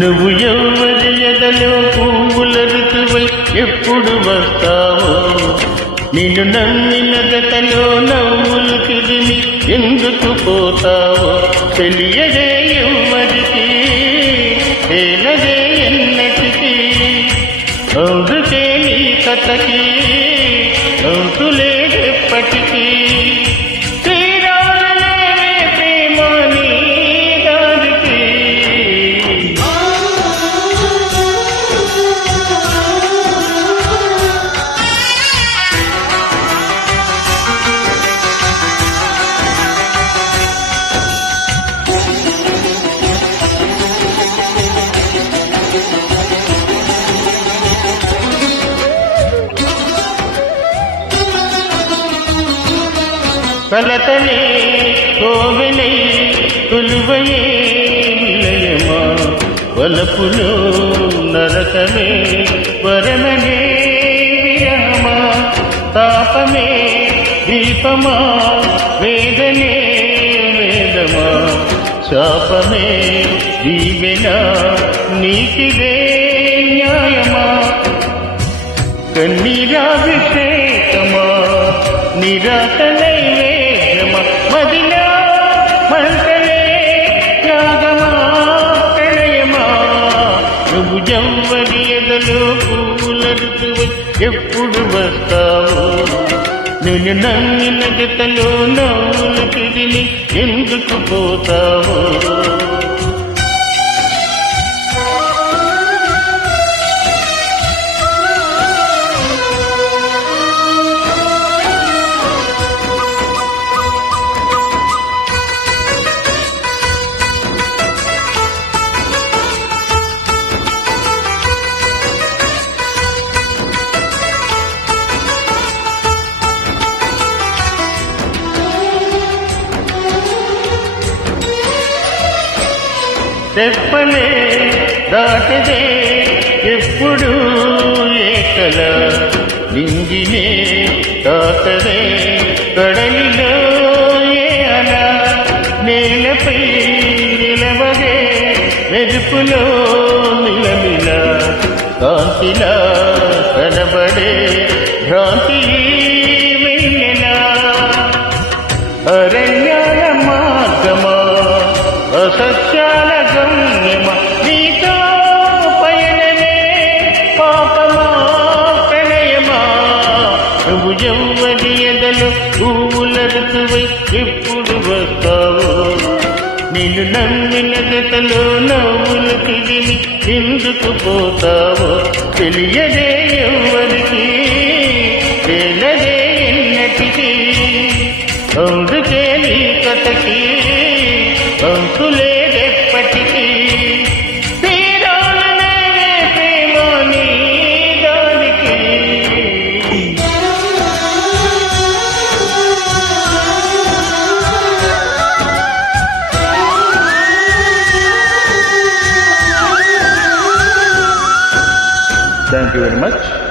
నువ్వు ఎవరి ఎదలో పువ్వుల ఋతువై ఎప్పుడు వస్తావో, నిన్ను నమ్మిన గతలో నవ్వులు తిరిగి ఎందుకు పోతావో తెలియదే ఎవరికి, తేలదే ఎన్నటికి. అందుకే నీ కథకి అంతులేదెప్పటికీ. కలతనే కోవెలై కొలువయే నిలయమా, వలపులో నరకమే వరమనే విరమా. తాపమే దీపమా, వేదనే వేదమా, శాపమే దీవెన నీకిదే న్యాయమా. కన్నీరాభిషేకమా, నిరాశ నైవేద్యమా, మదిలో మంటలే త్యాగమా, ప్రణయమా. నువ్వు ఎవ్వరి ఎదలో పువ్వుల ఋతువై ఎప్పుడు వస్తావో, నేను నమ్మిన జతలో నవ్వులు తిరిగి ఎందుకు పోతావో. చెప్పలే దాటదే ఎప్పుడు ఏకల, నింగినే తాకదే కడలిలో ఏ అల. నేలపై నిలవదే మెరుపులో మిలమిల, కాంతిలా కనబడే భ్రాంతి వెన్నెలా. అరణ్యాల మార్గమా, అసత్యాల గమ్యమా, నీతో పయనమే పాపమా, ప్రణయమా. నువ్వు ఎవ్వరి ఎదలో పువ్వుల ఋతువై ఎప్పుడు వస్తావో, నిన్ను నమ్మిన గతలో నవ్వులు తిరిగి ఎందుకు పోతావో తెలియదే ఎవరికి, తేలదే ఎన్నటికి. అందుకే నీ కథకి అంతులేదెప్పటికీ. Thank you very much.